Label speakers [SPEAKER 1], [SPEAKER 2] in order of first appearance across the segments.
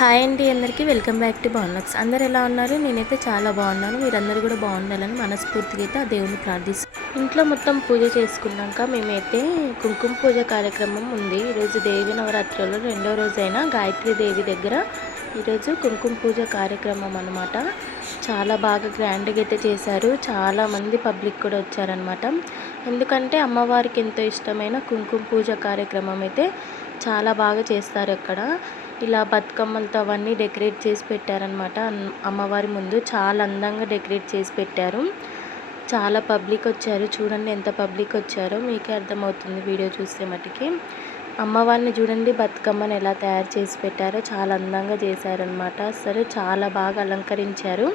[SPEAKER 1] Hi అండి అందరికీ. Welcome back to బాగున్నాక్స్ అందరు ఎలా ఉన్నారు? నేనైతే చాలా బాగున్నాను. మీరందరూ కూడా బాగుండాలని మనస్ఫూర్తిగా అయితే ఆ దేవుని ప్రార్థిస్తాను ఇంట్లో మొత్తం పూజ చేసుకున్నాక మేమైతే కుంకుమ పూజ కార్యక్రమం ఉంది. ఈరోజు దేవి నవరాత్రులు రెండో రోజైన గాయత్రి దేవి దగ్గర ఈరోజు కుంకుమ పూజ కార్యక్రమం అనమాట చాలా బాగా గ్రాండ్గా అయితే చేశారు. చాలామంది పబ్లిక్ కూడా వచ్చారనమాట ఎందుకంటే అమ్మవారికి ఎంతో ఇష్టమైన కుంకుమ పూజ కార్యక్రమం అయితే చాలా బాగా చేస్తారు అక్కడ. ఇలా బతుకమ్మలతో అవన్నీ డెకరేట్ చేసి పెట్టారనమాట అమ్మవారి ముందు చాలా అందంగా డెకరేట్ చేసి పెట్టారు. చాలా పబ్లిక్ వచ్చారు. చూడండి ఎంత పబ్లిక్ వచ్చారో మీకే అర్థమవుతుంది వీడియో చూస్తే మటుకి. అమ్మవారిని చూడండి బతుకమ్మని ఎలా తయారు చేసి పెట్టారో. చాలా అందంగా చేశారనమాట అసలు చాలా బాగా అలంకరించారు.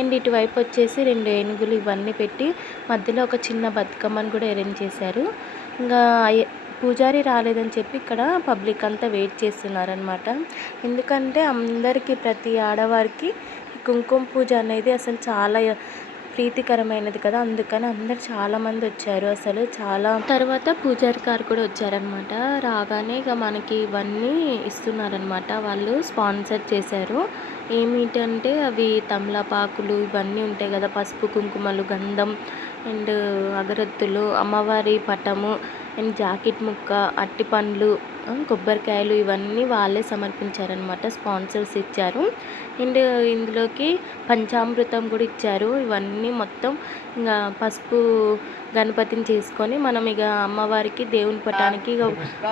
[SPEAKER 1] అండ్ ఇటువైపు వచ్చేసి రెండు ఏనుగులు ఇవన్నీ పెట్టి మధ్యలో ఒక చిన్న బతుకమ్మని కూడా అరేంజ్ చేశారు. ఇంకా పూజారి రాలేదని చెప్పి ఇక్కడ పబ్లిక్ అంతా వెయిట్ చేస్తున్నారనమాట ఎందుకంటే అందరికీ ప్రతి ఆడవారికి కుంకుమ పూజ అనేది అసలు చాలా ప్రీతికరమైనది కదా. అందుకని అందరు చాలామంది వచ్చారు అసలు. చాలా తర్వాత పూజారి గారు కూడా వచ్చారనమాట రాగానే ఇక మనకి ఇవన్నీ ఇస్తున్నారనమాట వాళ్ళు స్పాన్సర్ చేశారు. ఏమిటంటే అవి తమలపాకులు ఇవన్నీ ఉంటాయి కదా పసుపు కుంకుమలు గంధం అండ్ అగరత్తులు అమ్మవారి పటము అండ్ జాకెట్ ముక్క అట్టి పండ్లు కొబ్బరికాయలు ఇవన్నీ వాళ్ళే సమర్పించారనమాట స్పాన్సర్స్ ఇచ్చారు. అండ్ ఇందులోకి పంచామృతం కూడా ఇచ్చారు. ఇవన్నీ మొత్తం ఇంకా పసుపు గణపతిని చేసుకొని మనం ఇక అమ్మవారికి దేవుని పటానికి ఇక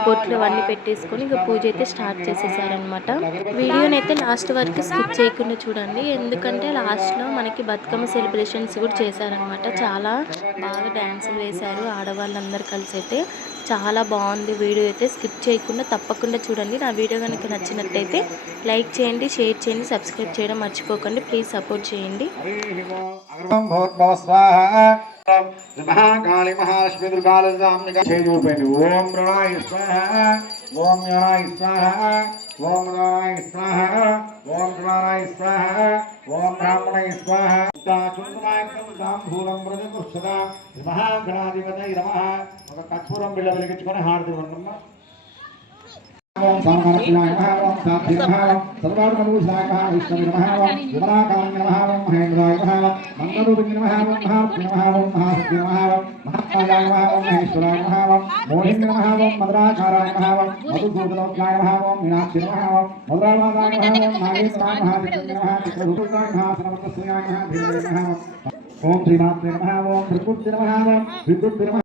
[SPEAKER 1] బొట్లు అవన్నీ పెట్టేసుకొని ఇక పూజ అయితే స్టార్ట్ చేసేసారనమాట వీడియోని అయితే లాస్ట్ వరకు స్కిప్ చేయకుండా చూడండి. ఎందుకంటే లాస్ట్లో మనకి బతుకమ్మ సెలబ్రేషన్స్ కూడా చేశారనమాట. చాలా బాగా డ్యాన్సులు వేశారు ఆడవాళ్ళందరూ కలిసి అయితే చాలా బాగుంది వీడియో అయితే. స్కిప్ చేయకుండా తప్పకుండా చూడండి. నా వీడియో కనుక నచ్చినట్టయితే లైక్ చేయండి షేర్ చేయండి సబ్స్క్రైబ్ చేయడం మర్చిపోకండి. ప్లీజ్ సపోర్ట్ చేయండి.
[SPEAKER 2] మహాకాళి మహాలక్ష్మి దుర్గాలూపండి ఓం రణాయ స్వాహ ఓం యోనాయ స్వాహ ఓం రణాయ స్వాహ ఓం రణాయ స్వాహ ఓం బ్రాహ్మణాయ స్వాహ తాంబూలం మృదకృష్ణ మహాగణాధిపతయ నమ ఒక కర్పూరం బిళ్ళ వెలిగించుకొని హారతి ఉండమ్మా ఓం సామానకులాయ నమః ఓం సాధ్య నమః ఓం సర్వార్థమూషాయ నమః విష్ణువే నమః ఓం విమలాకాయ నమః ఓం మహేంద్రాయ నమః మంగళరూపిణి నమః ఓం మహాత్మ్య నమః ఓం మహాశక్తి నమః ఓం మహాత్మాయ నమః ఓం మహేశ్వరాయ నమః ఓం మోహిని నమః ఓం నమః ఓం నమః ఓం మీనాక్షి నమః ఓం మధురావాదాయ నమః ఓం నాగేశ్వరాయ నమః నమః నమః భీమవే నమః ఓం శ్రీమాత్రే నమః ఓం విద్యుత్ నమః ఓం విద్యుత్ నమః